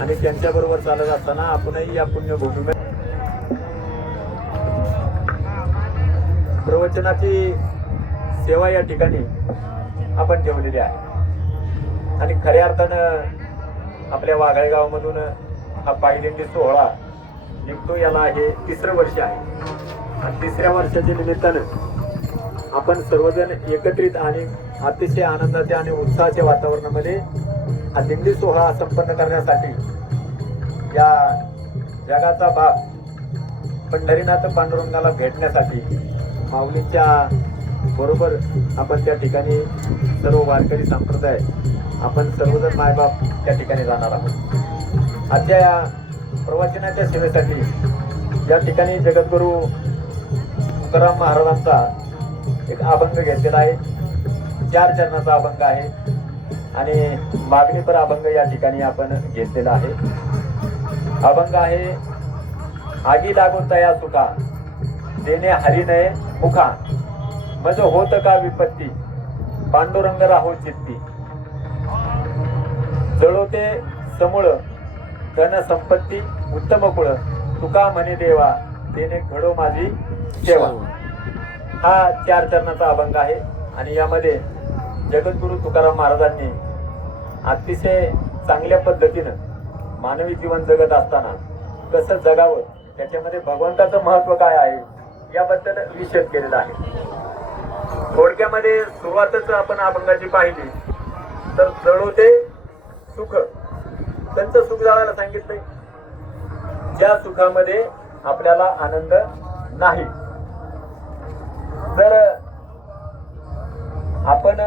आणि त्यांच्याबरोबर चालत असताना आपणही या पुण्यभूमीमध्ये प्रवचनाची सेवा या ठिकाणी आपण ठेवलेली आहे. आणि खऱ्या अर्थानं आपल्या वाघाळे गावामधून हा पायदिंडी सोहळा निघतो. याला हे 3रं वर्ष आहे आणि 3ऱ्या वर्षाच्या निमित्तानं आपण सर्वजण एकत्रित आणि अतिशय आनंदाच्या आणि उत्साहाच्या वातावरणामध्ये हा दिंडी सोहळा संपन्न करण्यासाठी या जगाचा बाप पंढरीनाथ पांडुरंगाला भेटण्यासाठी माऊलीच्या बरोबर आपण त्या ठिकाणी सर्व वारकरी संप्रदाय आपण सर्वजण मायबाप त्या ठिकाणी जाणार आहोत. आजच्या या प्रवचनाच्या सेवेसाठी या ठिकाणी जगद्गुरू तुकाराम महाराजांचा एक अभंग घेतलेला आहे. 4 चरणाचा अभंग आहे आणि मागणीपर अभंग या ठिकाणी आपण घेतलेला आहे. अभंग आहे, आगी लागून तया सुखा देणे हरिनये मुखा मज होत का विपत्ती पांडुरंग राहो चित्ती जळोते समूळ धन संपत्ती उत्तम कुळ तुका म्हणे देवा देणे घडो माझी सेवा. हा 4 चरणाचा अभंग आहे आणि यामध्ये जगद्गुरू तुकाराम महाराजांनी अतिशय चांगल्या पद्धतीनं मानवी जीवन जगत असताना कसं जगावं, त्याच्यामध्ये भगवंताचं महत्व काय आहे याबद्दल विशद केलेला आहे. थोडक्यामध्ये सुरुवातच आपण अभंगाची पाहिली तर जळोते सुख, त्यांचं सुख जाळायला सांगितलंय. ज्या सुखामध्ये आपल्याला आनंद नाही. जर आपण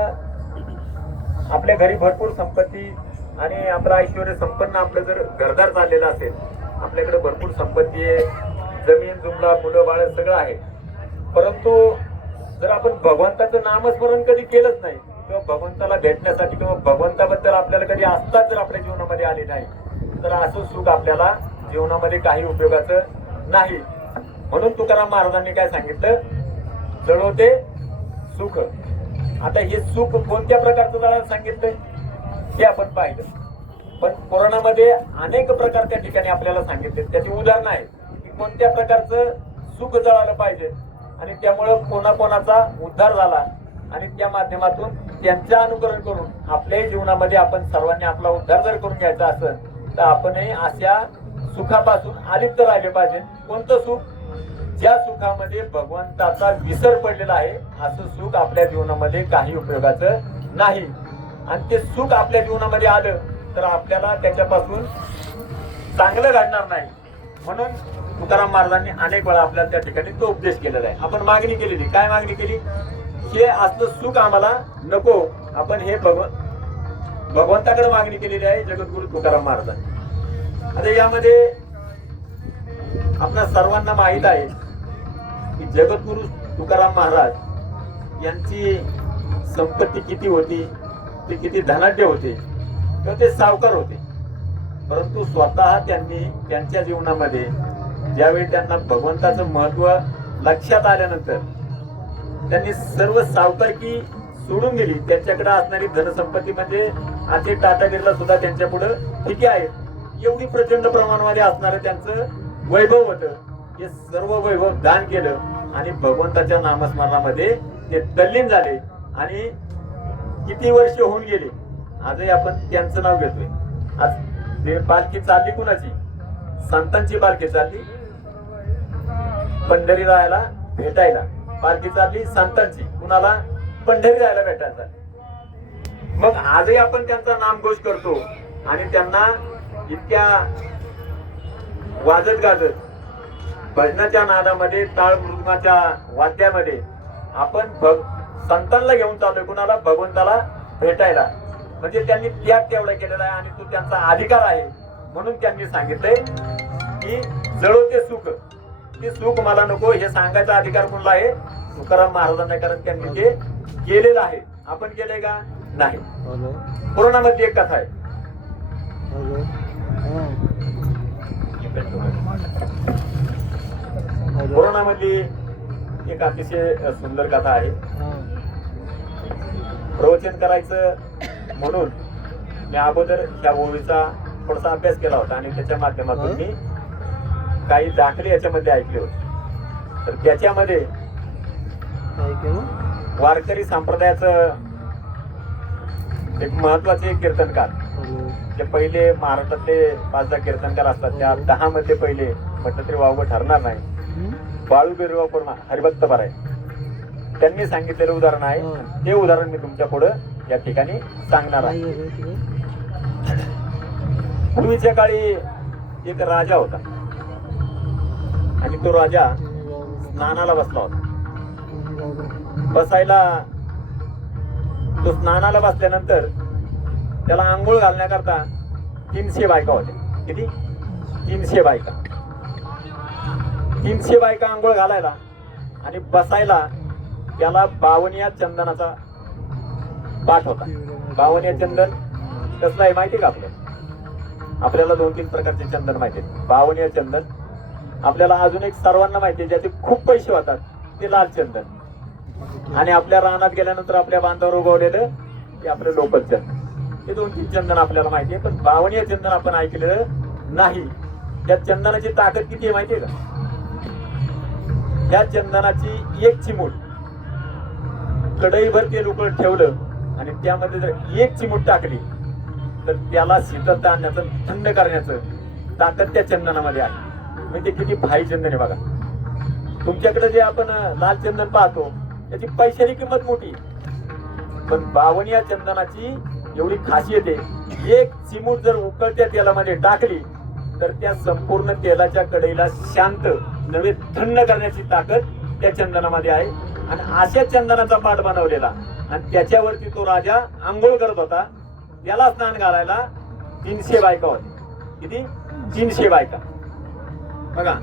आपल्या घरी भरपूर संपत्ती आणि आपलं ऐश्वर्य संपन्न आपलं जर घरदार चाललेलं असेल, आपल्याकडे भरपूर संपत्ती आहे, जमीन जुमला मुलं बाळ सगळं आहे, परंतु जर आपण भगवंताचं नामस्मरण कधी केलंच नाही किंवा भगवंताला भेटण्यासाठी किंवा भगवंताबद्दल आपल्याला कधी आस्थाच जर आपल्या जीवनामध्ये आली नाही तर असं सुख आपल्याला जीवनामध्ये काही उपयोगाचं नाही. म्हणून तुकाराम महाराजांनी काय सांगितलं, जळोते सुख. आता हे सुख कोणत्या प्रकारचं जळायला सांगितलंय हे आपण पाहिलं, पण पुराणामध्ये अनेक प्रकार त्या ठिकाणी आपल्याला सांगितले. त्याची उदाहरणं आहेत की कोणत्या प्रकारचं सुख जळायला पाहिजे आणि त्यामुळं कोणाकोणाचा उद्धार झाला आणि त्या माध्यमातून त्यांचं अनुकरण करून आपल्याही जीवनामध्ये आपण सर्वांनी आपला उद्धार जर करून घ्यायचा असेल तर आपणही अशा सुखापासून अलिप्त राहिले पाहिजे. कोणतं सुख? ज्या सुखामध्ये भगवंताचा विसर पडलेला आहे असं सुख आपल्या जीवनामध्ये काही उपयोगाचं नाही. आणि ते सुख आपल्या जीवनामध्ये आलं तर आपल्याला त्याच्यापासून चांगलं घडणार नाही. म्हणून तुकाराम महाराजांनी अनेक वेळा आपल्याला त्या ठिकाणी तो उपदेश केलेला आहे. आपण मागणी केलेली, काय मागणी केली? हे असलं सुख आम्हाला नको. आपण हे भगवंताकडे मागणी केलेली आहे जगद्गुरू तुकाराम महाराजांनी. आता यामध्ये आपल्या सर्वांना माहित आहे की जगद्गुरू तुकाराम महाराज यांची संपत्ती किती होती, ते किती धनाढ्य होते किंवा ते सावकार होते. परंतु स्वतः त्यांनी त्यांच्या जीवनामध्ये ज्यावेळी त्यांना भगवंताचं महत्व लक्षात आल्यानंतर त्यांनी सर्व सावकारकी सोडून दिली. त्यांच्याकडे असणारी धनसंपत्ती म्हणजे आजचे टाटा बिर्ला सुद्धा त्यांच्या पुढे ठीक आहे, एवढी प्रचंड प्रमाणामध्ये असणारं त्यांचं वैभव होतं. हे सर्व वैभव दान केलं आणि भगवंताच्या नामस्मरणामध्ये ते तल्लीन झाले. आणि किती वर्ष होऊन गेले, आजही आपण त्यांचं नाव घेतोय. आज पालखी चालली कुणाची? संतांची पालखी चालली पंढरी राहायला भेटायला. पालखी चालली संतांची, कुणाला? पंढरी राहायला भेटायला चालली. मग आजही आपण त्यांचा नामघोष करतो आणि त्यांना इतक्या वाजत गाजत भजनाच्या नादामध्ये, टाळ मृदुंगाच्या वाद्यामध्ये आपण संतांना घेऊन चाललोय. कुणाला? भगवंताला भेटायला. म्हणजे त्यांनी त्याग तेवढा केलेला आहे आणि तो त्यांचा अधिकार आहे. म्हणून त्यांनी सांगितलंय की जळोते सुख, ते सुख मला नको. हे सांगायचा अधिकार कोणाला आहे? तुकाराम महाराजांना, कारण त्यांनी ते केलेलं आहे. आपण केलंय का? नाही. पुराणामध्ये एक कथा आहे. पुराणामधली एक अतिशय सुंदर कथा आहे. प्रवचन करायचं म्हणून मी अगोदर ह्या ओळीचा थोडासा अभ्यास केला होता आणि त्याच्या माध्यमातून मी काही दाखले याच्यामध्ये ऐकले होते. तर त्याच्यामध्ये वारकरी संप्रदायाचं एक महत्वाचे कीर्तनकार, जे पहिले महाराष्ट्रातले 5-10 कीर्तनकार असतात, त्या 10 मध्ये पहिले म्हटलं तरी वावगं ठरणार नाही, बाळू बिरवा पूर्ण हरिभक्त पराय त्यांनी सांगितलेलं उदाहरण आहे. ते उदाहरण मी तुमच्या पुढे या ठिकाणी सांगणार आहे. पूर्वीच्या काळी एक राजा होता आणि तो राजा स्नानाला बसला होता. तो स्नानाला बसल्यानंतर त्याला आंघोळ घालण्याकरता 300 बायका होत्या. किती? 300 बायका. 300 बायका आंघोळ घालायला आणि बसायला त्याला 52 चंदनाचा पाठ होता. 52 चंदन कसलं आहे माहिती का आपल्याला 2-3 प्रकारचे चंदन माहिती आहेत. 52 चंदन आपल्याला अजून एक सर्वांना माहिती आहे, ज्याचे खूप पैसे होतात, ते लाल चंदन. आणि आपल्या रानात गेल्यानंतर आपल्या बांधावर उगवलेलं ते आपलं लोकल चंदन. हे 2-3 चंदन आपल्याला माहिती आहे, पण 52 चंदन आपण ऐकलेलं नाही. त्या चंदनाची ताकद किती आहे माहिती आहे का? या चंदनाची एक चिमूट कढईभर तेल उकळत ठेवलं आणि त्यामध्ये जर एक चिमूट टाकली तर त्याला शीतलता आणण्याचं, थंड करण्याचं ताकद त्या चंदनामध्ये आहे. म्हणजे किती भारी चंदन आहे बघा. तुमच्याकडे जे आपण लाल चंदन पाहतो त्याची पैशाची किंमत मोठी, पण 52 चंदनाची एवढी खासियत आहे. एक चिमूट जर उकळत्या तेलामध्ये टाकली तर त्या संपूर्ण तेलाच्या कढईला शांत नव्हे थंड करण्याची ताकद त्या चंदनामध्ये आहे. आणि अशा चंदनाचा पाठ बनवलेला आणि त्याच्यावरती तो राजा आंघोळ करत होता. त्याला स्नान घालायला 300 बायका होत्या. किती? 300 बायका. बघा,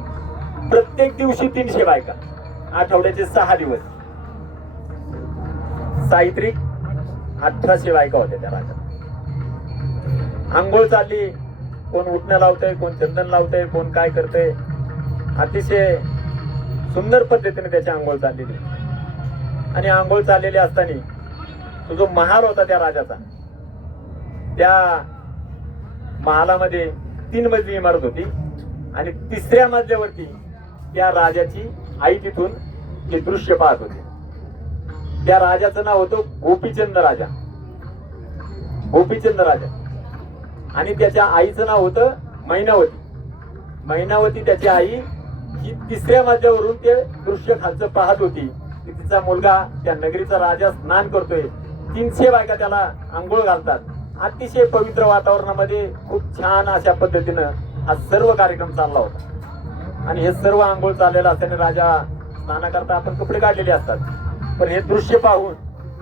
प्रत्येक दिवशी 300 बायका, आठवड्याचे 6 दिवस, साहित्रिक 1800 बायका होत्या त्या राजा. आंघोळ चालली, कोण उठणं लावतंय, कोण चंदन लावतंय, कोण काय करतंय. अतिशय सुंदर पद्धतीने त्याची आंघोळ चाललेली. आणि आंघोळ चाललेली असताना तो जो महाल होता त्या राजाचा, त्या महालामध्ये 3 मजली इमारत होती आणि 3ऱ्या मजल्यावरती त्या राजाची आई तिथून हे दृश्य पाहत होते. त्या राजाचं नाव होतं गोपीचंद राजा. गोपीचंद राजा. आणि त्याच्या आईचं नाव होतं मैनावती. मैनावती त्याची आई ही 3ऱ्या मजल्यावरून ते दृश्य खालचं पाहत होती की तिचा मुलगा त्या नगरीचा राजा स्नान करतोय. 300 बायका त्याला आंघोळ घालतात. अतिशय पवित्र वातावरणामध्ये खूप छान अशा पद्धतीनं हा सर्व कार्यक्रम चालला होता. आणि हे सर्व आंघोळ चाललेलं असताना राजा स्नानाकरता आपण कपडे काढलेले असतात, पण हे दृश्य पाहून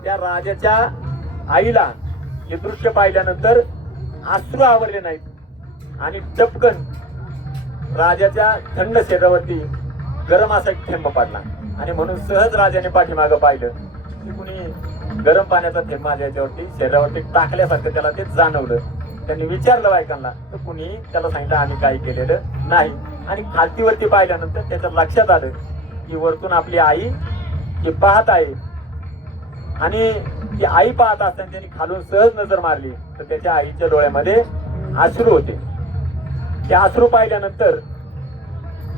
त्या राजाच्या आईला हे दृश्य पाहिल्यानंतर अश्रू आवरले नाहीत आणि टपकन राजाच्या थंड शरीरावरती गरम असा एक थेंब पडला. आणि म्हणून सहज राजाने पाठीमागं पाहिलं की कुणी गरम पाण्याचा थेंब माझ्या याच्यावरती शरीरावरती टाकल्यासारखं त्याला ते जाणवलं. त्यांनी विचारलं बायकांना, तर कुणी त्याला सांगितलं आम्ही काही केलेलं नाही. आणि खालतीवरती पाहिल्यानंतर त्याच्या लक्षात आलं की वरतून आपली आई ही पाहत आहे. आणि ती आई पाहत असताना त्यांनी खालून सहज नजर मारली तर त्याच्या आईच्या डोळ्यामध्ये अश्रू होते. ते अश्रू पाहिल्यानंतर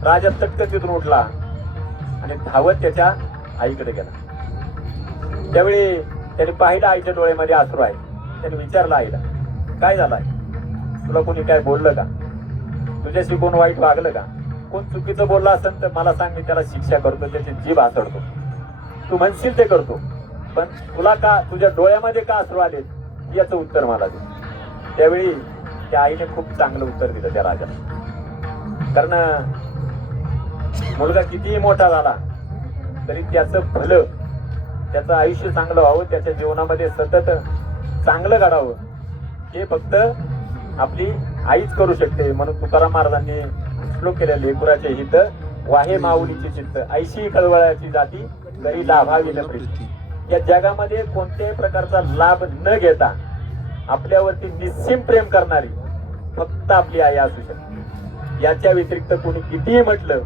राजा चटकन तिथून उठला आणि धावत त्याच्या आईकडे गेला. त्यावेळी त्याने पाहिलं आईच्या डोळ्यामध्ये अश्रू आहे. त्याने विचारलं आईला, काय झालंय? तुला कोणी काय बोललं का? तुझ्याशी कोण वाईट वागलं का? कोण चुकीचं बोललं असेल तर मला सांग, मी त्याला शिक्षा करतो, त्याची जीभ आसडतो. तू म्हणशील ते करतो, पण तुला का, तुझ्या डोळ्यामध्ये का अश्रू आले याचं उत्तर मला दे. त्यावेळी त्या आईने खूप चांगलं उत्तर दिलं त्या राजाला. कारण मुलगा कितीही मोठा झाला तरी त्याचं भलं, त्याचं आयुष्य चांगलं व्हावं, त्याच्या जीवनामध्ये सतत चांगलं घडावं हे फक्त आपली आईच करू शकते. म्हणून तुकाराम महाराजांनी श्लोक केलेले, लेकराचे हित वाहे माऊलीची चित्त, ऐशी कळवळाची जाती तरी लाभावी न प्रीती. या जगामध्ये कोणत्याही प्रकारचा लाभ न घेता आपल्यावरती निस्सीम प्रेम करणारी फक्त आपली आई असू शकते. याच्या व्यतिरिक्त कोणी कितीही म्हटलं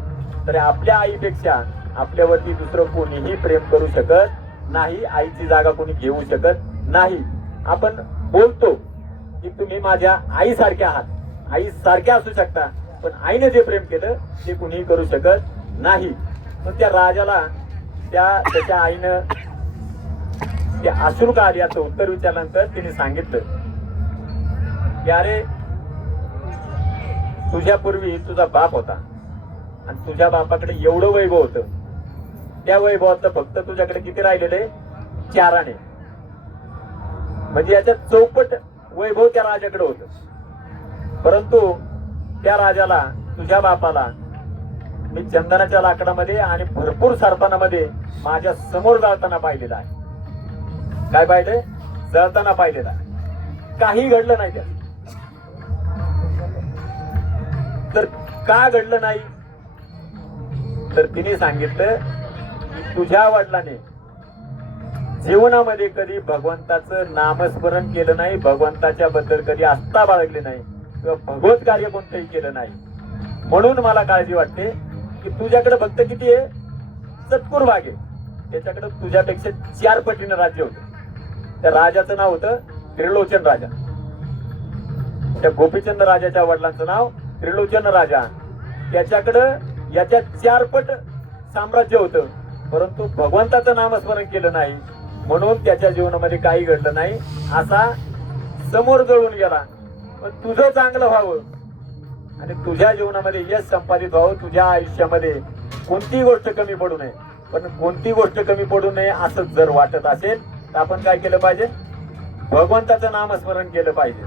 तरी आपल्या आईपेक्षा आपल्यावरती दुसरं कोणीही प्रेम करू शकत नाही. आईची जागा कोणी घेऊ शकत नाही. आपण बोलतो की तुम्ही माझ्या आईसारखे आहात, आई सारख्या असू शकता, पण आईने जे प्रेम केलं ते कुणीही करू शकत नाही. पण त्या राजाला त्याच्या आईनं ते अश्रू का आली याचं उत्तर विचारल्यानंतर तिने सांगितलं की अरे तुझ्यापूर्वी तुझा बाप होता आणि तुझ्या बापाकडे एवढं वैभव होतं, त्या वैभवातलं फक्त तुझ्याकडे किती राहिलेले 4 आणे. म्हणजे याच्यात चौपट वैभव त्या राजाकडे होतं. परंतु त्या राजाला तुझ्या बापाला मी चंदनाच्या लाकडामध्ये आणि भरपूर सरपणामध्ये माझ्या समोर जाळताना पाहिलेला आहे. काय पाहिजे? जळताना पाहिलेला आहे. काही घडलं नाही त्यात. तर का घडलं नाही? तर तिने सांगितलं की तुझ्या वडिलाने जीवनामध्ये कधी भगवंताचं नामस्मरण केलं नाही, भगवंताच्या बद्दल कधी आस्था बाळगली नाही किंवा भगवत कार्य कोणतंही केलं नाही. म्हणून मला काळजी वाटते की तुझ्याकडे भक्त किती आहे? सत्पूर भाग आहे. त्याच्याकडे तुझ्यापेक्षा 4 पटीनं राज्य होतं. त्या राजाचं नाव होतं त्रिलोचन राजा. त्या गोपीचंद राजाच्या वडिलांचं नाव त्रिलोचन राजा. त्याच्याकडं याच्या 4 पट साम्राज्य होतं, परंतु भगवंताचं नामस्मरण केलं नाही म्हणून त्याच्या जीवनामध्ये काही घडलं नाही. असा समोर जळून गेला. पण तुझं चांगलं व्हावं आणि तुझ्या जीवनामध्ये यश संपादित व्हावं, तुझ्या आयुष्यामध्ये कोणतीही गोष्ट कमी पडू नये. पण कोणती गोष्ट कमी पडू नये असं जर वाटत असेल तर आपण काय केलं पाहिजे? भगवंताचं नामस्मरण केलं पाहिजे.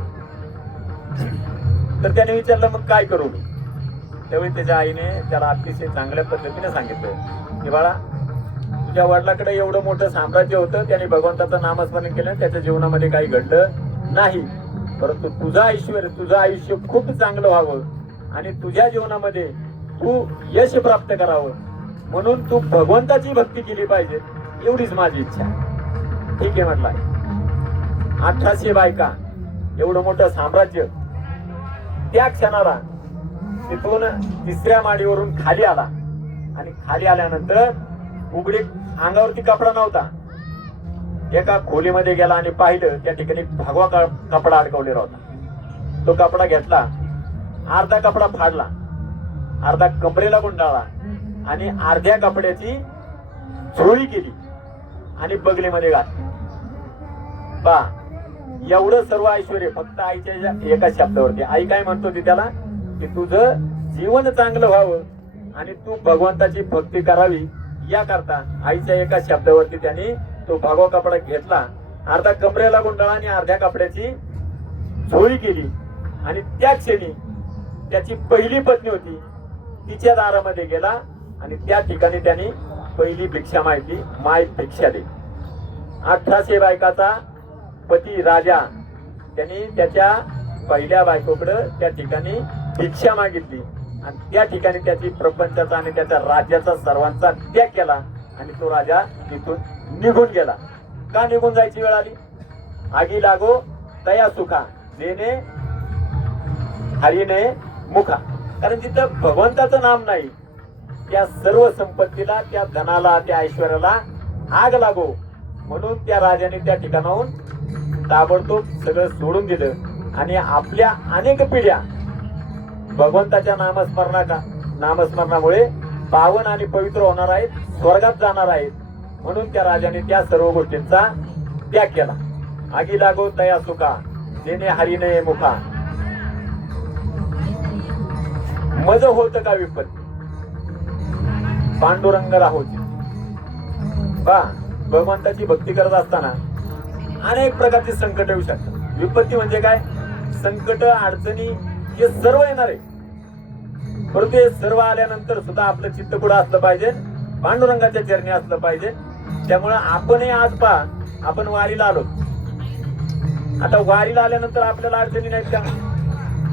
तर त्याने विचारलं मग काय करू मी? त्यावेळी त्याच्या आईने त्याला अतिशय चांगल्या पद्धतीने सांगितलं की बाळा, तुझ्या वडिलाकडे एवढं मोठं साम्राज्य होतं, त्याने भगवंताचं नामस्मरण केलं, त्याच्या जीवनामध्ये काही घडलं नाही. परंतु तुझं आयुष्य खूप चांगलं व्हावं आणि तुझ्या जीवनामध्ये तू यश प्राप्त करावं म्हणून तू भगवंताची भक्ती केली पाहिजे, एवढीच माझी इच्छा. ठीक आहे म्हटलं. 1800 बायका, एवढं मोठं साम्राज्य. त्या क्षणाला तिथून 3ऱ्या माडीवरून खाली आला आणि खाली आल्यानंतर उघडी अंगावरती कपडा नव्हता. एका खोलीमध्ये गेला आणि पाहिलं त्या ठिकाणी भगवा कपडा अडकवलेला होता. तो कपडा घेतला, अर्धा कपडा फाडला, अर्धा कमरेला गुंडाळला आणि अर्ध्या कपड्याची झोळी केली आणि बगलीमध्ये घातली. पा एवढं सर्व ऐश्वर्य फक्त आईच्या एका शब्दावरती. आई काय म्हणतो ती त्याला की तुझं जीवन चांगलं व्हावं आणि तू भगवंताची भक्ती करावी याकरता आईच्या एका शब्दावरती त्याने तो भगवा कपडा घेतला, अर्धा कमरेला गुंडाळा आणि अर्ध्या कपड्याची झोळी केली. आणि त्या क्षणी त्याची पहिली पत्नी होती तिच्या दारामध्ये गेला आणि त्या ठिकाणी त्यांनी पहिली भिक्षा मागितली. माय भिक्षा दे. 1800 बायकाचा पती राजा त्यांनी त्याच्या पहिल्या बायकोकडं त्या ठिकाणी भिक्षा मागितली आणि त्या ठिकाणी त्याची प्रपंचाचा आणि त्याच्या राज्याचा सर्वांचा त्याग केला आणि तो राजा तिथून निघून गेला. का निघून जायची वेळ आली? आगी लागो तया सुखा देणे हरीने मुखा. कारण जिथं भगवंताचं नाम नाही त्या सर्व संपत्तीला, त्या धनाला, त्या ऐश्वर्याला आग लागो म्हणून त्या राजाने त्या ठिकाणाहून ताबडतोब सगळं सोडून दिलं आणि आपल्या अनेक पिढ्या भगवंताच्या नामस्मरणामुळे पावन आणि पवित्र होणार आहेत, स्वर्गात जाणार आहेत. म्हणून त्या राजाने त्या सर्व गोष्टींचा त्याग केला. आगी लागो तया सुखा देणे हरीने मुखा. मज होत का विपत्ती पांडुरंग राहोची. पहा, भगवंताची भक्ती करत असताना अनेक प्रकारची संकट येऊ शकतात. विपत्ती म्हणजे काय? संकट, अडचणी हे सर्व येणार आहे. परंतु हे सर्व आल्यानंतर सुद्धा आपलं चित्त कुठं असलं पाहिजे? पांडुरंगाच्या चरणी असलं पाहिजे. त्यामुळे आपणही आज पहा, आपण वारीला आलो. आता वारीला आल्यानंतर आपल्याला अडचणी नाहीत का?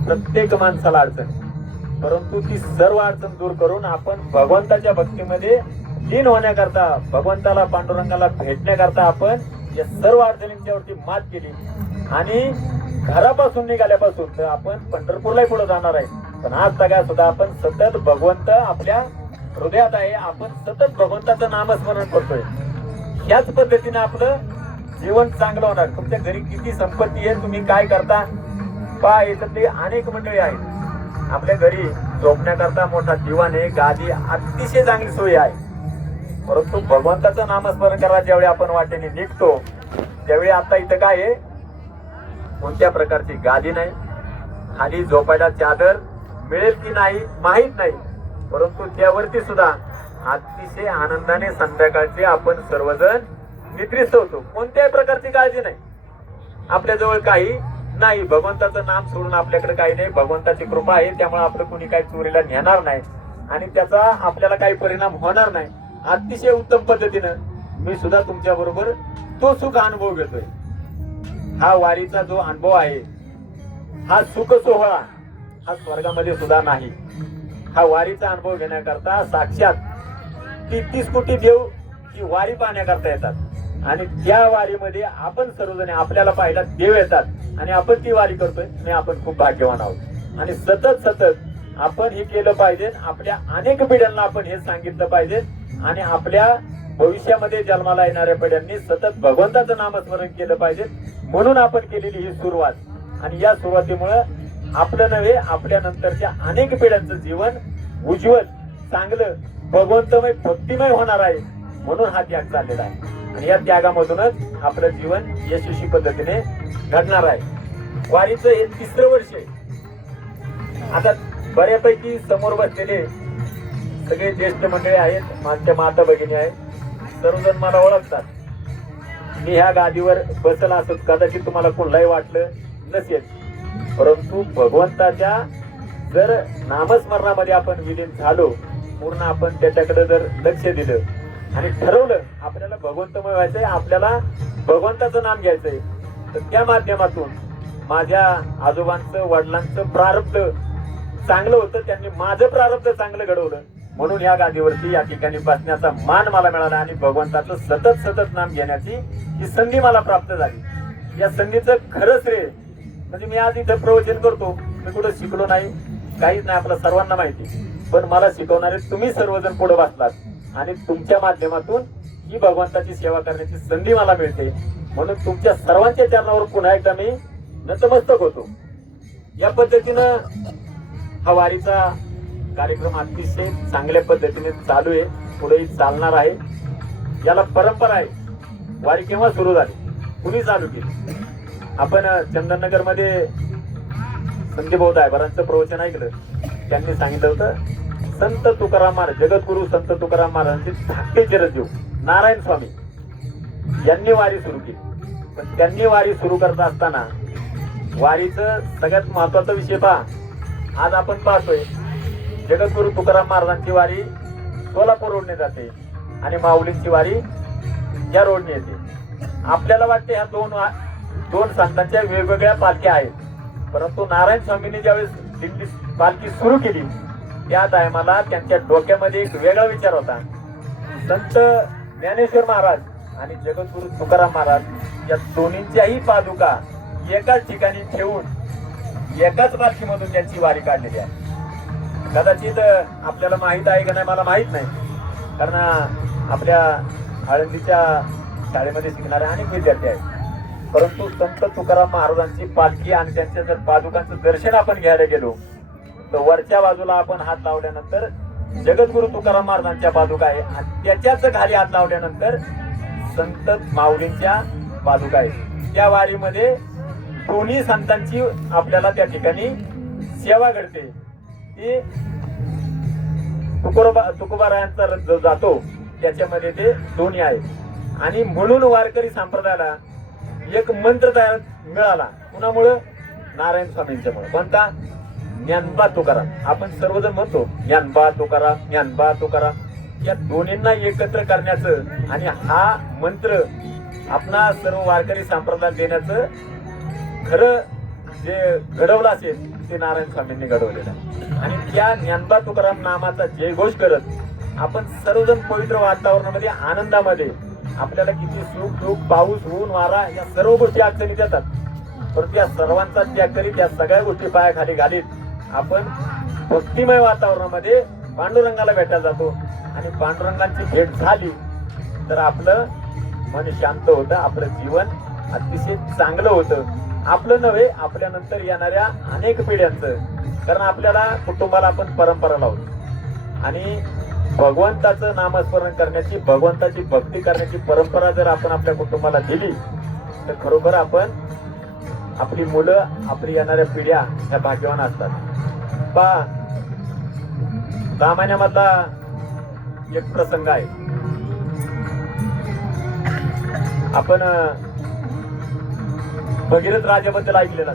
प्रत्येक माणसाला अडचण. परंतु ती सर्व अडचण दूर करून आपण भगवंताच्या भक्तीमध्ये लीन होण्याकरता, भगवंताला, पांडुरंगाला भेटण्याकरता आपण या सर्व अडचणींच्यावरती मात केली आणि घरापासून निघाल्यापासून तर आपण पंढरपूरला पुढे जाणार आहे. पण आज सगळ्या सुद्धा आपण सतत भगवंत आपल्या हृदयात आहे. आपण सतत भगवंताचं नामस्मरण करतोय. ह्याच पद्धतीने आपलं जीवन चांगलं होणार. तुमच्या घरी किती संपत्ती आहे, तुम्ही काय करता, पहा याच्यातली अनेक मंडळी आहेत. आपल्या घरी झोपण्याकरता मोठा दिवाण आहे, गादी, अतिशय चांगली सोय आहे. परंतु भगवंताचं नामस्मरण करा ज्यावेळी आपण वाटेने निघतो त्यावेळी आता इथं काय आहे, कोणत्या प्रकारची गादी नाही, खाली झोपायला चादर मिळेल की नाही माहित नाही, परंतु त्यावरती सुद्धा अतिशय आनंदाने संध्याकाळचे आपण सर्वजण निद्रिस्त होतो. कोणत्याही प्रकारची काळजी नाही, आपल्याजवळ काही नाही, भगवंताचं नाम सोडून आपल्याकडे काही नाही. भगवंताची कृपा आहे, त्यामुळे आपलं कुणी काही चोरीला नेणार नाही आणि त्याचा आपल्याला काही परिणाम होणार नाही. अतिशय उत्तम पद्धतीनं मी सुद्धा तुमच्या बरोबर तो सुख अनुभव घेतोय. हा वारीचा जो अनुभव आहे, हा सुख सोहळा हा स्वर्गामध्ये सुद्धा नाही. हा वारीचा अनुभव घेण्याकरता साक्षात 30 कोटी देव ही वारी पाहण्याकरता येतात आणि त्या वारीमध्ये आपण सर्वजण आपल्याला पाहायला देव येतात आणि आपण ती वारी करतोय आणि आपण खूप भाग्यवान आहोत. आणि सतत आपण हे केलं पाहिजे. आपल्या अनेक पिढ्यांना आपण हे सांगितलं पाहिजे आणि आपल्या भविष्यामध्ये जन्माला येणाऱ्या पिढ्यांनी सतत भगवंताचं नामस्मरण केलं पाहिजे. म्हणून आपण केलेली ही सुरुवात आणि या सुरुवातीमुळे आपलं नव्हे आपल्या नंतरच्या अनेक पिढ्यांचं जीवन उज्ज्वल, चांगलं, भगवंतमय, भक्तिमय होणार आहे. म्हणून हा त्याग चाललेला आहे आणि या त्यागामधूनच आपलं जीवन यशस्वी पद्धतीने घडणार आहे. वारीचं हे 3रं वर्ष आहे. आता बऱ्यापैकी समोर बसलेले सगळे ज्येष्ठ मंडळी आहेत, माझ्या माता भगिनी आहेत, सर्वजण मला ओळखतात. मी ह्या गादीवर बसला असत कदाचित तुम्हाला कोणालाही वाटलं नसेल, परंतु भगवंताच्या जर नामस्मरणामध्ये आपण विलीन झालो, पूर्ण आपण त्याच्याकडे जर लक्ष दिलं आणि ठरवलं आपल्याला भगवंतमय व्हायचंय, आपल्याला भगवंताचं नाम घ्यायचंय, तर त्या माध्यमातून माझ्या आजोबांचं वडिलांचं प्रारब्ध चांगलं होतं, त्यांनी माझं प्रारब्ध चांगलं घडवलं. म्हणून या गादीवरती या ठिकाणी बसण्याचा मान मला मिळाला आणि भगवंताचं सतत नाम घेण्याची ही संधी मला प्राप्त झाली. या संधीचं खरं श्रेय म्हणजे मी आज इथं प्रवचन करतो, मी कुठं शिकलो नाही, काहीच नाही, आपल्या सर्वांना माहिती, पण मला शिकवणारे तुम्ही सर्वजण पुढे बसलात आणि तुमच्या माध्यमातून ही भगवंताची सेवा करण्याची संधी मला मिळते. म्हणून तुमच्या सर्वांच्या चरणावर पुन्हा एकदा मी नतमस्तक होतो. या पद्धतीनं हा वारीचा कार्यक्रम अतिशय चांगल्या पद्धतीने चालू आहे, पुढेही चालणार आहे. याला परंपरा आहे. वारी केव्हा सुरू झाली, कुणी चालू केली? आपण चंदननगर मध्ये संजय भाऊ दायबरांचं प्रवचन ऐकलं. त्यांनी सांगितलं होतं संत तुकाराम महाराज, जगद्गुरु संत तुकाराम महाराजांचे धाकटे चिरंजीव नारायण स्वामी यांनी वारी सुरू केली. पण त्यांनी वारी सुरू करत असताना वारीचं सगळ्यात महत्वाचा विषय पहा. आज आपण पाहतोय जगद्गुरु तुकाराम महाराजांची वारी सोलापूर रोडने जाते आणि माऊलींची वारी या रोडने येते. आपल्याला वाटते ह्या दोन संतांच्या वेगवेगळ्या पालख्या आहेत, परंतु नारायण स्वामींनी ज्यावेळेस दिंडी पालखी सुरू केली त्या टायमाला त्यांच्या डोक्यामध्ये एक वेगळा विचार होता. संत ज्ञानेश्वर महाराज आणि जगद्गुरु तुकाराम महाराज या दोन्हींच्याही पादुका एकाच ठिकाणी ठेवून एकाच पालखीमधून त्यांची वारी काढलेली आहे. कदाचित आपल्याला माहित आहे का नाही मला माहित नाही, कारण आपल्या आळंदीच्या शाळेमध्ये शिकणारे अनेक विद्यार्थी आहेत. परंतु संत तुकाराम महाराजांची पालखी आणि त्यांच्या जर पादुकांचं दर्शन आपण घ्यायला गेलो तर वरच्या बाजूला आपण हात लावल्यानंतर जगद्गुरु तुकाराम महाराजांच्या पादुका आहे आणि त्याच्याच खाली हात लावल्यानंतर संत माऊलींच्या पादुका आहेत. त्या वारीमध्ये दोन्ही संतांची आपल्याला त्या ठिकाणी सेवा घडते. ती तुकोबारायांचा जो जातो त्याच्यामध्ये ते दोन्ही आहेत. आणि म्हणून वारकरी संप्रदायाला एक मंत्र तयार मिळाला. कुणामुळं? नारायण स्वामींच्यामुळे. कोणता? ज्ञानबा तुकाराम. आपण सर्वजण म्हणतो ज्ञानबा तुकाराम, ज्ञानबा तुकाराम. या दोन्हींना एकत्र करण्याचं आणि हा मंत्र आपणा सर्व वारकरी संप्रदायात देण्याचं खरं जे घडवलं असेल ते नारायण स्वामींनी घडवलेलं आहे. आणि त्या ज्ञानबा तुकाराम नामाचा जयघोष करत आपण सर्वजण पवित्र वातावरणामध्ये आनंदामध्ये, आपल्याला किती सुख दुःख, पाऊस, ऊन, वारा या सर्व गोष्टी अडचणीत येतात, परंतु या सर्वांचा त्याग करीत त्या सगळ्या गोष्टी पायाखाली घालीत आपण भक्तिमय वातावरणामध्ये पांडुरंगाला भेटायला जातो. आणि पांडुरंगाची भेट झाली तर आपलं मन शांत होतं, आपलं जीवन अतिशय चांगलं होतं. आपलं नव्हे, आपल्यानंतर येणाऱ्या अनेक पिढ्यांचं. कारण आपल्याला कुटुंबाला आपण परंपरा लावतो आणि भगवंताचं नामस्मरण करण्याची, भगवंताची भक्ती करण्याची परंपरा जर आपण आपल्या कुटुंबाला दिली तर खरोखर आपण, आपली मुलं, आपली येणाऱ्या पिढ्या ह्या भाग्यवान असतात. पहा, रामायणामधला एक प्रसंग आहे. आपण भगीरथ राजाबद्दल ऐकलेला.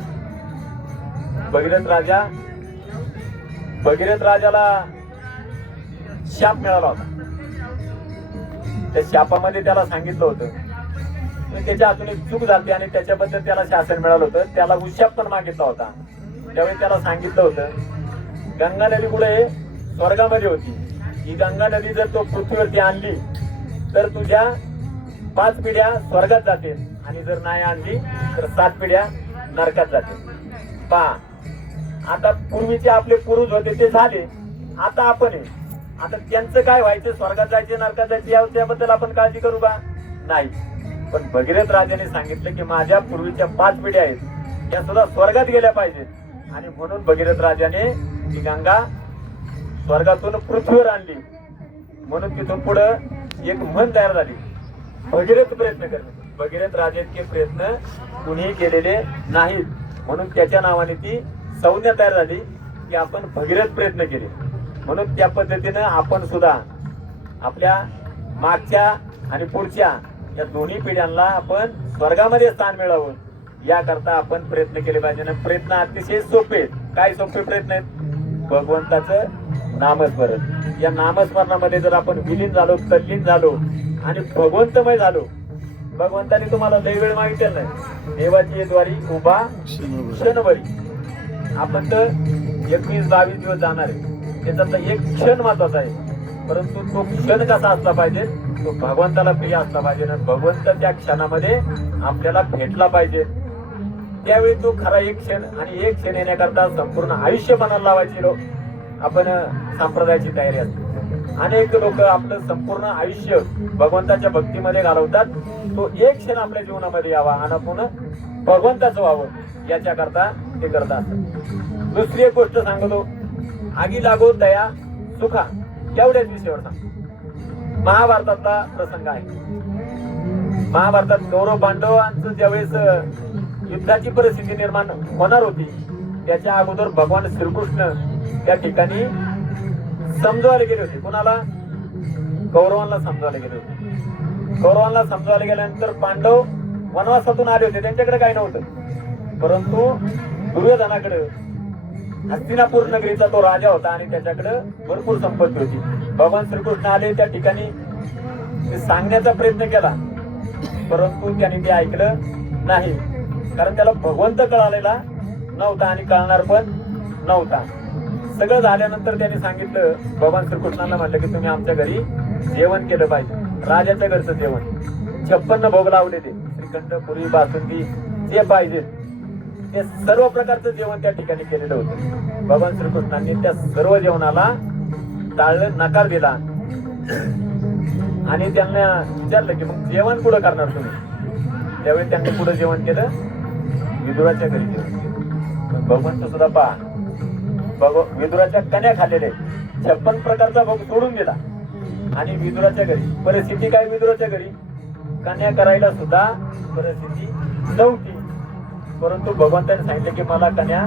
भगीरथ राजाला शाप मिळाला होता. त्या शापामध्ये त्याला सांगितलं होतं, त्याच्या हातून एक चूक झाली आणि त्याच्याबद्दल त्याला शासन मिळालं होतं. त्याला उशाप पण मागितला होता. त्यावेळी त्याला सांगितलं होतं, गंगा नदी पुढे स्वर्गामध्ये होती. ही गंगा नदी जर तो पृथ्वीवरती आणली तर तुझ्या 5 पिढ्या स्वर्गात जातील आणि जर नाही आणली तर 7 पिढ्या नरकात जातील. पहा, आता पूर्वीचे आपले पूर्वज होते ते झाले, आता आपण आहे. आता त्यांचं काय व्हायचं, स्वर्गात जायचे नरकात जायचे याबद्दल आपण काळजी करू का? नाही. पण भगीरथ राजाने सांगितलं की माझ्या पूर्वीच्या 5 पिढ्या आहेत, त्या सुद्धा स्वर्गात गेल्या पाहिजेत. आणि म्हणून भगीरथ राजाने ती गंगा स्वर्गातून पृथ्वीवर आणली. म्हणून तिथून पुढं एक म्हण तयार झाली, भगीरथ प्रयत्न करणे. भगीरथ राजाचे प्रयत्न कुणीही केलेले नाहीत, म्हणून त्याच्या नावाने ती संज्ञा तयार झाली की आपण भगीरथ प्रयत्न केले. म्हणून त्या पद्धतीनं आपण सुद्धा आपल्या मागच्या आणि पुढच्या या दोन्ही पिढ्यांना आपण स्वर्गामध्ये स्थान मिळावं याकरता आपण प्रयत्न केले पाहिजे. आणि प्रयत्न अतिशय सोपे आहेत. काय सोपे प्रयत्न आहेत? भगवंताचं नामस्मरण. या नामस्मरणामध्ये जर आपण विलीन झालो, तल्लीन झालो आणि भगवंतमय झालो, भगवंताने तुम्हाला लय वेळ मागितलेला नाही. देवाची द्वारी उभा क्षणभरी. आपण तर 21-22 दिवस जाणार आहे, त्याचा एक क्षण महत्वाचा आहे. परंतु तो क्षण कसा असला पाहिजे, तो भगवंताला प्रिय असला पाहिजे. आणि भगवंत त्या क्षणामध्ये आपल्याला भेटला पाहिजे. त्यावेळी तो खरा एक क्षण, आणि एक क्षण येण्याकरता संपूर्ण आयुष्य मनाला लावायची आपण संप्रदायाची तयारी असते. अनेक लोक आपलं संपूर्ण आयुष्य भगवंताच्या भक्तीमध्ये घालवतात. तो एक क्षण आपल्या जीवनामध्ये यावा आणि आपण भगवंताचं व्हावं याच्या करता ते करत असतात. दुसरी एक गोष्ट सांगतो, आगी लागो दया सुखा, एवढ्याच विषयावर सांगतो. महाभारतातला प्रसंग आहे. महाभारतात कौरव पांडवांचं ज्यावेळेस युद्धाची परिस्थिती निर्माण होणार होती, त्याच्या अगोदर भगवान श्रीकृष्ण त्या ठिकाणी समजवायला गेले होते. कोणाला? कौरवांना समजवायला गेले होते. कौरवांना समजवायला गेल्यानंतर पांडव वनवासातून आले होते, त्यांच्याकडे काही नव्हतं. परंतु दुर्योधनाकडे हस्तिनापूर नगरीचा तो राजा होता आणि त्याच्याकडे भरपूर संपत्ती होती. भगवान श्रीकृष्ण आले, त्या ठिकाणी सांगण्याचा प्रयत्न केला, परंतु त्याने ते ऐकलं नाही. कारण त्याला भगवंत कळालेला नव्हता आणि कळणार पण नव्हता. सगळं झाल्यानंतर त्याने सांगितलं, भगवान श्रीकृष्णांना म्हटलं की तुम्ही आमच्या घरी जेवण केलं पाहिजे. राजाच्या घरचं जेवण, 56 भोग लावले ते, श्रीखंड, पुरी, बासुंदी, जे पाहिजे ते सर्व प्रकारचं जेवण त्या ठिकाणी केलेलं होतं. भगवान श्रीकृष्णांनी त्या सर्व जेवणाला टाळलं, नकार दिला आणि त्यांना विचारलं की मग जेवण कुठं करणार तुम्ही? त्यावेळी त्यांनी पुढे जेवण केलं, विदुराच्या घरी जेवण केलं. भगवंत सुद्धा पहा, विदुराच्या कन्या खाल्लेले 56 प्रकारचा भोग सोडून दिला आणि विदुराच्या घरी. परिस्थिती काय? विदुराच्या घरी कन्या करायला सुद्धा परिस्थिती नव्हती, परंतु भगवंताने सांगितलं की मला कन्या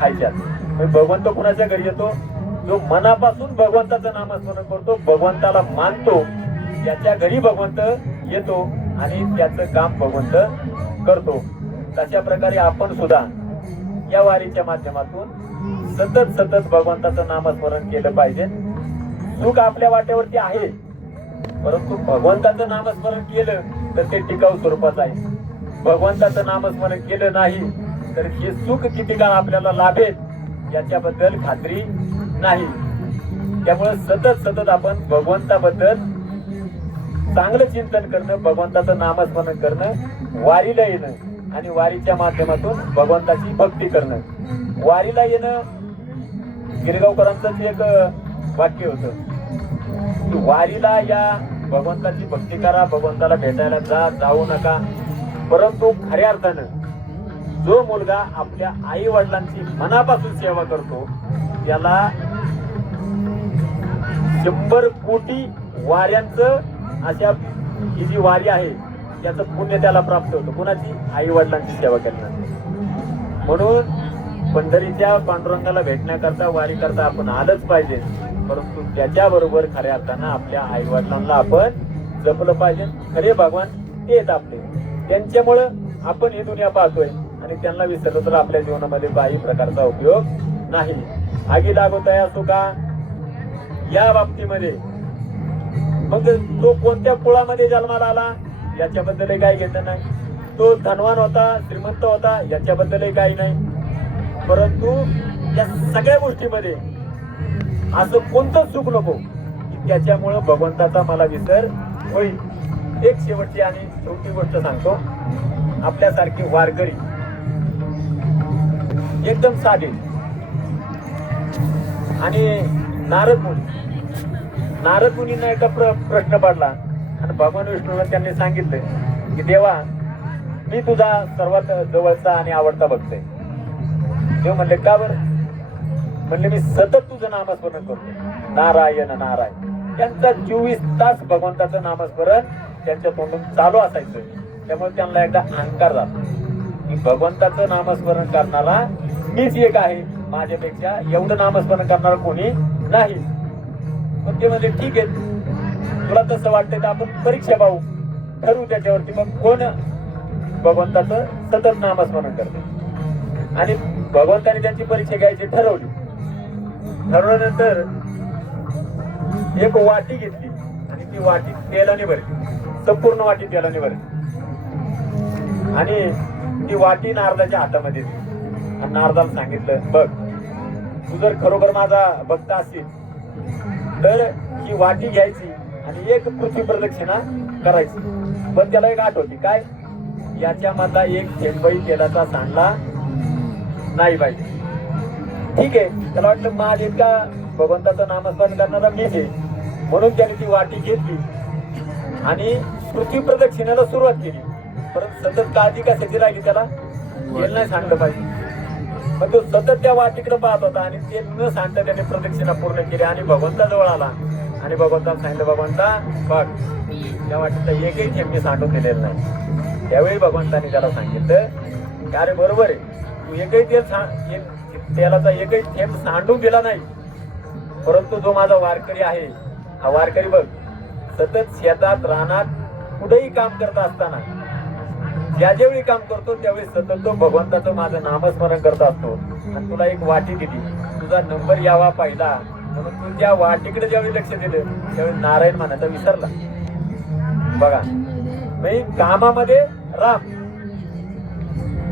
खायच्या. भगवंत कुणाच्या घरी येतो? जो मनापासून भगवंताचं नामस्मरण करतो, भगवंताला मानतो, त्याच्या घरी भगवंत येतो आणि त्याचं काम भगवंत करतो. तशा प्रकारे आपण सुद्धा या वारीच्या माध्यमातून सतत भगवंताचं नामस्मरण केलं पाहिजे. सुख आपल्या वाट्यावरती आहे, परंतु भगवंताचं नामस्मरण केलं तर ते टिकाऊ स्वरूपाचं आहे. भगवंताचं नामस्मरण केलं नाही तर हे सुख किती काळ आपल्याला लाभेल याच्याबद्दल खात्री नाही. त्यामुळे सतत आपण भगवंताबद्दल चांगलं चिंतन करणं, भगवंताचं नामस्मरण करणं, वारीला येणं आणि वारीच्या माध्यमातून भगवंताची भक्ती करणं. वारीला येणं गिरगावकरांचं एक वाक्य होतं, वारीला या, भगवंताची भक्ती करा, भगवंताला भेटायला जा, जाऊ नका. परंतु खऱ्या अर्थानं जो मुलगा आपल्या आई वडिलांची मनापासून सेवा करतो त्याला 100 कोटी वाऱ्यांचं अशा ही जी वारी आहे त्याचं पुण्य त्याला प्राप्त होतं. कोणाची? आई वडिलांची सेवा करण्याची. म्हणून पंढरीच्या पांडुरंगाला भेटण्याकरता वारी करता आपण आलंच पाहिजे, परंतु त्याच्याबरोबर खऱ्या अर्थानं आपल्या आई वडिलांना आपण जपलं पाहिजे. खरे भगवान तेच आपले, त्यांच्यामुळं आपण ही दुनिया पाहतोय आणि त्यांना विसरलं तर आपल्या जीवनामध्ये काही प्रकारचा उपयोग नाही. आगी लागवता असो का या बाबतीमध्ये, मग तो कोणत्या कुळामध्ये जन्माला आला याच्याबद्दलही काही घेतलं नाही. तो धनवान होता, श्रीमंत होता याच्याबद्दलही काही नाही. परंतु या सगळ्या गोष्टीमध्ये असं कोणतं सुख नको की त्याच्यामुळं भगवंताचा मला विसर होईल. एक शेवटची आणि छोटी गोष्ट सांगतो. आपल्यासारखी वारकरी एकदम साधे आणि नारद मुनींना एका प्रश्न पडला आणि भगवान विष्णूला त्यांनी सांगितलं की देवा, मी तुझा सर्वात जवळचा आणि आवडता भक्त आहे. देव म्हणले का बरं? म्हणले मी सतत तुझं नामस्मरण करतो, नारायण नारायण. त्यांचा 24 तास भगवंताचं नामस्मरण त्यांच्या तोंडून चालू असायचं. त्यामुळे त्यांना एकदा अहंकार झाला की भगवंताचं नामस्मरण करणारा मीच एक आहे, माझ्यापेक्षा एवढं नामस्मरण करणारा कोणी नाही. मग ते म्हणजे ठीक आहे, तुला तसं वाटतंय तर आपण परीक्षा पाहू, ठरवू त्याच्यावरती मग कोण भगवंताचं सतत नामस्मरण करते. आणि भगवंताने त्यांची परीक्षा घ्यायची ठरवली. ठरवल्यानंतर एक वाटी घेतली आणि ती वाटी तेलाने भरली, संपूर्ण वाटी तेलाने भरली आणि ती वाटी नारदाच्या हातामध्ये दिली. आणि नारदाला सांगितलं, बघ, तू जर खरोखर माझा भक्त असशील तर ही वाटी घ्यायची आणि एक पृथ्वी प्रदक्षिणा करायची. पण त्याला एक आठ होती, काय? याच्या मधला एक थेंबही तेलाचा सांडला नाही पाहिजे. ठीक आहे, त्याला वाटलं माझ इतका भगवंताचं नामस्मरण करणारा मीच आहे, म्हणून त्याने ती वाटी घेतली आणि पृथ्वी प्रदक्षिणेला सुरुवात केली. परंतु सतत काळजी कशाची लागली, त्याला तेल नाही सांडलं पाहिजे. मग तो सतत त्या वाटीकडे पाहत होता आणि ते न सांगता त्याने प्रदक्षिणा पूर्ण केली आणि भगवंताजवळ आला आणि भगवंताला सांगितलं, भगवंता बघ, त्या वाटीचा एकही थेंब मी सांडून दिलेला नाही. त्यावेळी भगवंताने त्याला सांगितलं, अरे बरोबर आहे, तू एकही तेलाचा एकही थेंब सांडून दिला नाही, परंतु जो माझा वारकरी आहे, हा वारकरी बघ, सतत शेतात रानात कुठेही काम करत असताना ज्यावेळी काम करतो त्यावेळी सतत तो भगवंताचं माझं नामस्मरण करत असतो. आणि तुला एक वाटी दिली, तुझा नंबर यावा पाहिला म्हणून तू त्या वाटीकडे ज्यावेळी लक्ष दिलं त्यावेळी नारायण म्हणायचा विसरला. बघा, म्हणजे कामामध्ये राम,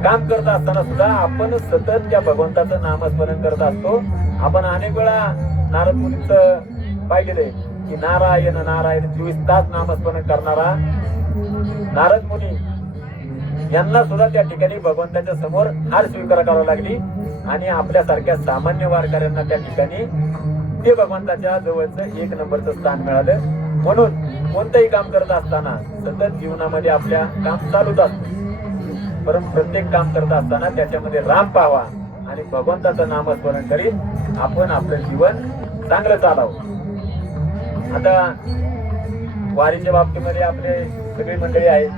काम करत असताना सुद्धा आपण सतत त्या भगवंताचं नामस्मरण करत असतो. आपण अनेक वेळा नारद मुनींचं पाहिलेलं आहे की नारायण नारायण 24 तास नामस्मरण करणारा नारद मुनी यांना सुद्धा त्या ठिकाणी भगवंताच्या समोर हार स्वीकार करावी लागली आणि आपल्यासारख्या सामान्य वारकऱ्यांना त्या ठिकाणी ते भगवंताच्या जवळचं 1 नंबरचं स्थान मिळालं. म्हणून कोणतंही काम करत असताना सतत जीवनामध्ये आपल्या काम चालूच असतं, परंतु प्रत्येक काम करत असताना त्याच्यामध्ये राम पाहावा आणि भगवंताचं नामस्मरण करीत आपण आपलं जीवन चांगलं चालावं. आता वारीच्या बाबतीमध्ये आपले सगळी मंडळी आहेत,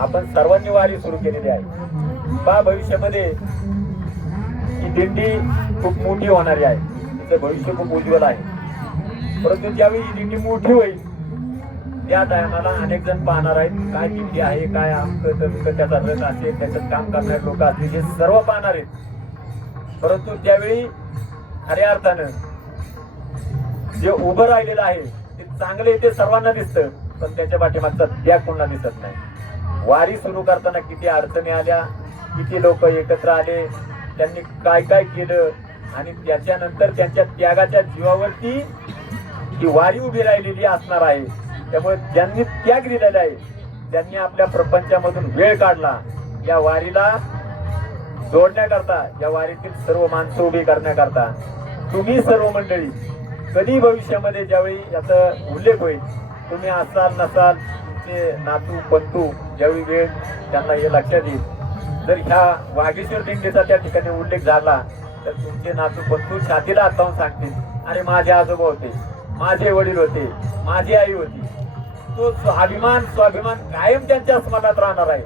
आपण सर्वांनी वारी सुरू केलेली आहे. पहा, भविष्यामध्ये ही दिंडी खूप मोठी होणारी आहे, तिचं भविष्य खूप उज्ज्वल आहे. परंतु ज्यावेळी ही दिंडी मोठी होईल त्या टायमाला अनेक जण पाहणार आहेत, काय दिंडी आहे, काय आमचं त्याचा रथ असेल, त्याच्यात काम करणारे लोक असतील, हे सर्व पाहणार आहेत. परंतु त्यावेळी खऱ्या अर्थानं जे उभं राहिलेलं आहे ते चांगले ते सर्वांना दिसतं, पण त्याच्या पाठीमागचा त्याग कोणाला दिसत नाही. वारी सुरू करताना किती अडचणी आल्या, किती लोक एकत्र आले, त्यांनी काय काय केलं आणि त्याच्यानंतर त्यांच्या त्यागाच्या जीवावरती ही वारी उभी राहिलेली असणार आहे. त्यामुळे ज्यांनी त्याग दिलेला आहे, त्यांनी आपल्या प्रपंचामधून वेळ काढला या वारीला जोडण्याकरता, या वारीतील सर्व माणसं उभी करण्याकरता. तुम्ही सर्व मंडळी कधी भविष्यामध्ये ज्यावेळी याचा उल्लेख होईल, तुम्ही असाल नसाल, तुमचे नातू पंतू ज्यावेळी वेळ त्यांना हे लक्षात येईल, जर ह्या वागेश्वर दिंडीचा त्या ठिकाणी उल्लेख झाला तर तुमचे नातू पंतू छातीला हात लावून सांगतील, अरे माझे आजोबा होते, माझे वडील होते, माझी आई होती. तो स्वाभिमान कायम त्यांच्या स्मरणात राहणार आहे.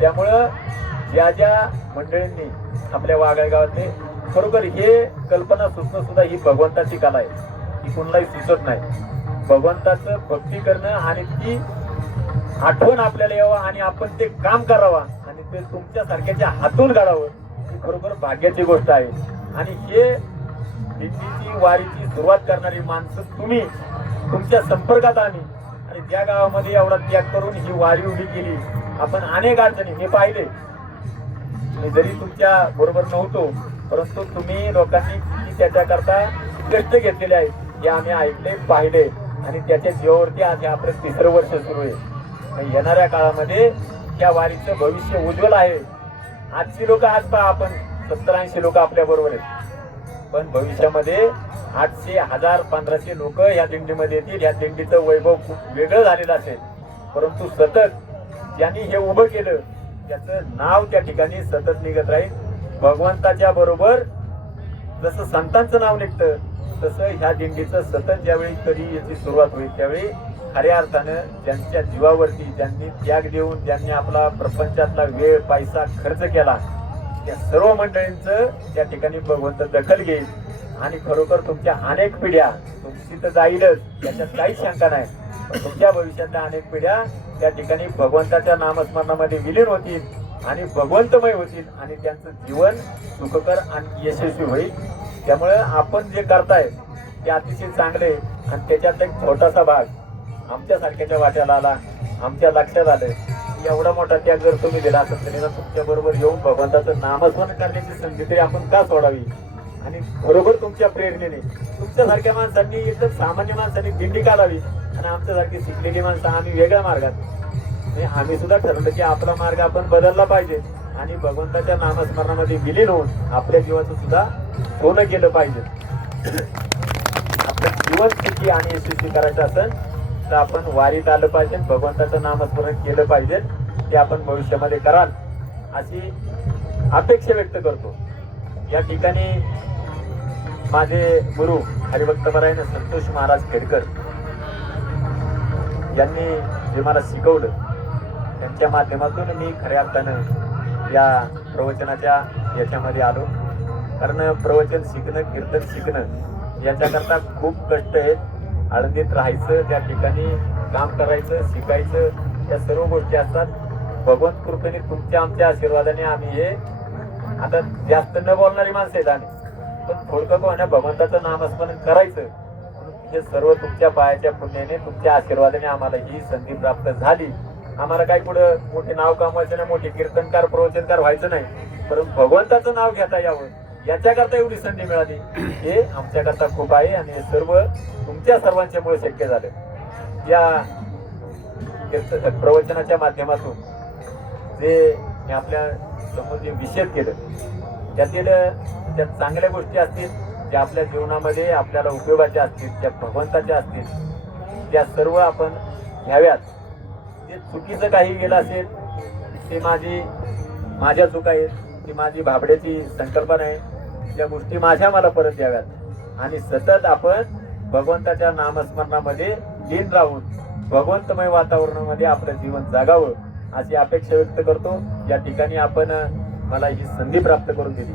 त्यामुळं ज्या ज्या मंडळींनी आपल्या वाघाळ गावातले खरोखर हे कल्पना सुचणं सुद्धा ही भगवंताची कला आहे, ही कोणालाही सुचत नाही. भगवंताचं भक्ती करणं आणि ती आठवण आपल्याला यावं आणि आपण ते काम करावं आणि ते तुमच्या सारख्याच्या हातून काढावं, ही खरोखर भाग्याची गोष्ट आहे. आणि हे दिंडीची वारीची सुरुवात करणारी माणसं तुम्ही, तुमच्या संपर्कात आम्ही, आणि त्या गावामध्ये एवढा त्याग करून ही वारी उभी केली. आपण अनेक अडचणी मी पाहिले, मी जरी तुमच्या बरोबर नव्हतो परंतु तुम्ही लोकांनी किती त्याच्याकरता कष्ट घेतलेले आहेत हे आम्ही ऐकले, पाहिले, आणि त्याच्या जीवावरती आज आपलं 3रं वर्ष सुरू आहे. येणाऱ्या काळामध्ये त्या वारीचं भविष्य उज्ज्वल आहे. आजची लोक आज पहा, आपण 70-80 लोक आपल्या बरोबर आहेत, पण भविष्यामध्ये 800, 1000, 1500 लोक या दिंडीमध्ये येतील. या दिंडीचं वैभव खूप वेगळं झालेलं असेल, परंतु सतत ज्यांनी हे उभं केलं त्याचं नाव त्या ठिकाणी सतत निघत राहील. भगवंताच्या बरोबर जसं संतांचं नाव निघतं तसं ह्या दिंडीचं सतत ज्यावेळी कधी याची सुरुवात होईल त्यावेळी खऱ्या अर्थानं ज्यांच्या जीवावरती ज्यांनी त्याग देऊन ज्यांनी आपला प्रपंचातला वेळ पैसा खर्च केला त्या सर्व मंडळींचं त्या ठिकाणी भगवंत दखल घेईल. आणि खरोखर तुमच्या अनेक पिढ्या, तुमची तर जाईलच याच्यात काहीच शंका नाही, पण तुमच्या भविष्यातल्या अनेक पिढ्या त्या ठिकाणी भगवंताच्या नामस्मरणामध्ये विलीन होतील आणि भगवंतमय होतील आणि त्यांचं जीवन सुखकर आणि यशस्वी होईल. त्यामुळं आपण जे करताय ते अतिशय चांगले, आणि त्याच्यात एक छोटासा भाग आमच्यासारख्याच्या वाट्याला आला, आमच्या लक्षात आलं. एवढा मोठा त्याग जर तुम्ही दिला असेल तरी तुमच्या बरोबर येऊन भगवंताचं नामस्मरण करण्याची संधी तरी आपण का सोडावी. आणि बरोबर तुमच्या प्रेरणेने तुमच्यासारख्या माणसांनी, एकदम सामान्य माणसांनी दिंडी काढावी आणि आमच्यासारखी शिकलेली माणसं आम्ही वेगळ्या मार्गात, आम्ही सुद्धा ठरवलं की आपला मार्ग आपण बदलला पाहिजे आणि भगवंताच्या नामस्मरणामध्ये विलीन होऊन आपल्या जीवाचं सुद्धा सोनं केलं पाहिजे. आपलं जीवन सुखी आणि यशस्वी करायचं असेल तर आपण वारीत आलं पाहिजे, भगवंताचं नामस्मरण केलं पाहिजे. ते आपण भविष्यामध्ये कराल अशी अपेक्षा व्यक्त करतो. या ठिकाणी माझे गुरु हरिभक्तपरायण संतोष महाराज खेडकर यांनी जे मला शिकवलं त्यांच्या माध्यमातून मी खऱ्या अर्थानं या प्रवचनाच्या याच्यामध्ये आलो. कारण प्रवचन शिकणं, कीर्तन शिकणं याच्याकरता खूप कष्ट आहेत. आळंदीत राहायचं, त्या ठिकाणी काम करायचं, शिकायचं, या सर्व गोष्टी असतात. भगवंत कृपेने तुमच्या आमच्या आशीर्वादाने आम्ही हे आता जास्त न बोलणारी माणसं आहेत आम्ही, पण थोडकं होण्या भगवंताचं नामस्मरण करायचं. हे सर्व तुमच्या पायाच्या पुण्याने, तुमच्या आशीर्वादाने आम्हाला ही संधी प्राप्त झाली. आम्हाला काही पुढं मोठे नाव कमवायचं नाही, मोठे कीर्तनकार प्रवचनकार व्हायचं नाही, परंतु भगवंताचं नाव घेता यावं याच्याकरता एवढी संधी मिळाली, हे आमच्याकरता खूप आहे. आणि हे सर्व तुमच्या सर्वांच्यामुळे शक्य झालं. या प्रवचनाच्या माध्यमातून जे मी आपल्या समोर जे विषद केलं त्यातील त्या चांगल्या गोष्टी असतील ज्या आपल्या जीवनामध्ये आपल्याला उपयोगाच्या असतील, त्या भगवंताच्या असतील, त्या सर्व आपण घ्याव्यात. जे चुकीचं काही गेलं असेल ते माझ्या चुका आहेत, ती माझी भाबड्याची संकल्पना आहे, त्या गोष्टी मला परत द्याव्यात आणि सतत आपण भगवंताच्या नामस्मरणामध्ये लीन राहून भगवंतमय वातावरणामध्ये आपलं जीवन जगावं अशी अपेक्षा व्यक्त करतो. या ठिकाणी आपण मला ही संधी प्राप्त करून दिली.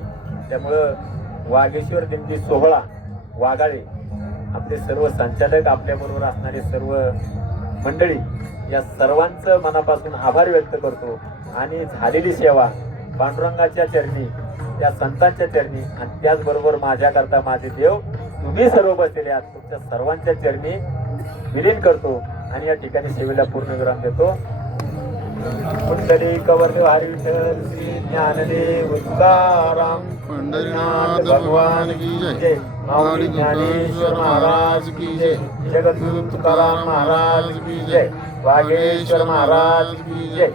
त्यामुळं वागेश्वर दिंडी सोहळा वाघाळे आपले सर्व संचालक, आपल्याबरोबर असणारे सर्व मंडळी, या सर्वांचं मनापासून आभार व्यक्त करतो. आणि झालेली सेवा पांडुरंगाच्या चरणी, त्या संतांच्या चरणी आणि त्याचबरोबर माझ्याकरता माझे देव तुम्ही सर्व बसलेले आहात, तुमच्या सर्वांच्या चरणी विलीन करतो आणि या ठिकाणी सेवेला पूर्ण विराम देतो. कुंडली कवरदेव हरी विठ्ठल श्री ज्ञानदेव तुकाराम पंढरीनाथ भगवान की जय. माऊली ज्ञानेश्वर महाराज की जय. जगद्गुरु तुकाराम महाराज की जय. वागेश्वर महाराज की जय.